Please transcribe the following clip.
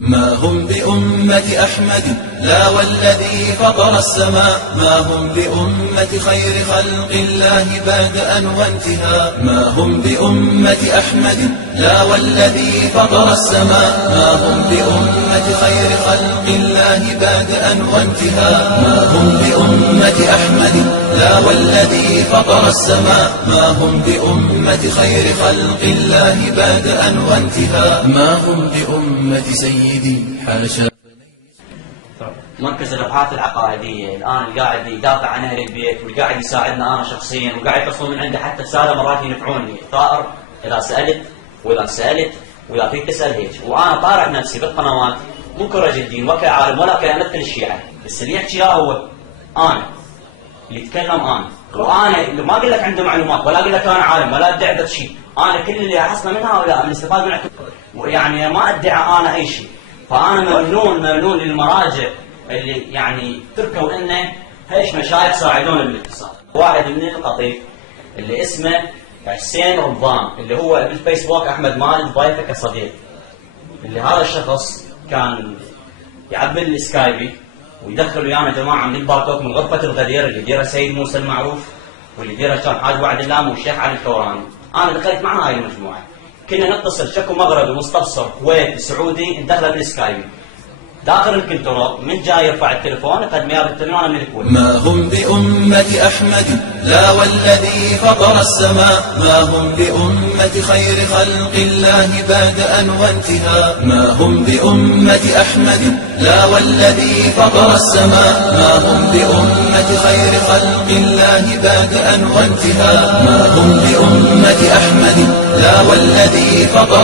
ما هم بأمة أحمد لا والذي فطر السماء، ما هم بأمة خير خلق الله بدءا وانتهاء. ما هم بأمة أحمد لا والذي فطر السماء، ما هم بأمة خير خلق الله بدءا وانتهاء. ما هم بأمة أحمد لا والذي فطر السماء، ما هم بأمة خير خلق الله بدءا وانتهاء. ما هم بأمة سيدي حاشا. مركز الابحاث العقائديه الان قاعد يدافع عن اهل البيت، وقاعد يساعدنا انا شخصيا، وقاعد يتصلون من عندي حتى الساده مرات ينفعوني. طائر اذا سالت واذا سالت واذا فيك تسال هيك، وانا طارع نفسي بالقنوات مو كرجل الدين وكعالم ولا كممثل الشيعه، بس اللي يحكي اياه هو انا اللي يتكلم انا، وانا ما اقول لك عنده معلومات ولا اقول لك انا عالم ولا ادعي شيء، انا كل اللي احصله من هؤلاء من استفاد منه، يعني ما ادعي انا اي شيء. فانا ممنون للمراجع اللي يعني تركوا انه هيش مشايخ ساعدونا بالاتصال. واحد من القطيف اللي اسمه حسين رضان اللي هو بالفيسبوك احمد مالك ضايفه كصديق، اللي هذا الشخص كان يعبي السكايبي ويدخل ويانا جماعه من البارتوك من غرفه الغدير اللي يديرها سيد موسى المعروف واللي يديرها كان حاج وعد اللام والشيخ علي الثوراني. انا دخلت معنا هاي المجموعه، كنا نتصل شكو مغربي مستفسر كويتي سعودي ندخله بالسكايبي داخل الكنترول، من جاي يرفع التليفون قد ما التليفون من الكويت. ما هم بأمة أحمد لا والذي فطر السماء، ما هم بأمة خير خلق الله بدءا وانتهاء. ما هم بأمة أحمد لا والذي فطر السماء، ما هم بأمة خير خلق الله بدءا وانتهاء. ما هم بأمة أحمد لا والذي فطر